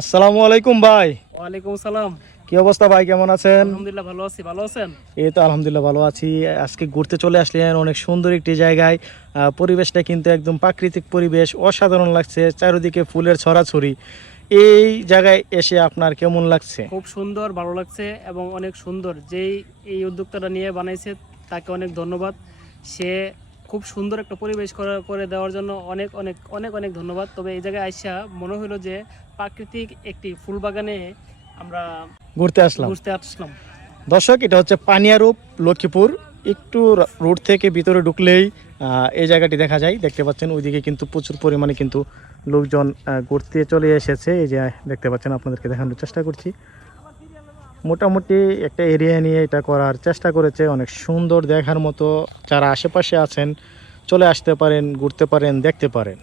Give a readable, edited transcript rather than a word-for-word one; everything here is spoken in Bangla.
আসসালামু আলাইকুম ভাই। ওয়ালাইকুম সালাম। কি অবস্থা ভাই, কেমন আছেন? আলহামদুলিল্লাহ ভালো আছি, ভালো আছেন? এই তো আলহামদুলিল্লাহ ভালো আছি। আজকে ঘুরতে চলে আসলেন অনেক সুন্দর একটি জায়গায়। পরিবেশটা কিন্তু একদম প্রাকৃতিক পরিবেশ, অসাধারণ লাগছে, চারিদিকে ফুলের ছড়াছড়ি। এই জায়গায় এসে আপনার কেমন লাগছে? খুব সুন্দর, ভালো লাগছে এবং অনেক সুন্দর। যেই এই উদ্যোক্তাটা নিয়ে বানাইছে তাকে অনেক ধন্যবাদ। সে খুব সুন্দর একটা পরিবেশ করে দেওয়ার জন্য অনেক অনেক অনেক অনেক ধন্যবাদ। তবে এই জায়গায় আইসা মনে হলো যে প্রাকৃতিক একটি ফুল বাগানে আমরা ঘুরতে আসলাম। ঘুরতে আসলাম। দর্শক, এটা হচ্ছে পানিয়ারূপ, লক্ষ্মীপুর। একটু রোড থেকে ভিতরে ঢুকলেই এই জায়গাটি দেখা যায়। দেখতে পাচ্ছেন ওইদিকে কিন্তু প্রচুর পরিমাণে কিন্তু লোকজন ঘুরতে চলে এসেছে। এই যে দেখতে পাচ্ছেন, আপনাদেরকে দেখানোর চেষ্টা করছি। মোটামুটি একটা এরিয়া নিয়ে এটা করার চেষ্টা করেছে, অনেক সুন্দর দেখার মতো। যারা আশেপাশে আছেন চলে আসতে পারেন, ঘুরতে পারেন, দেখতে পারেন।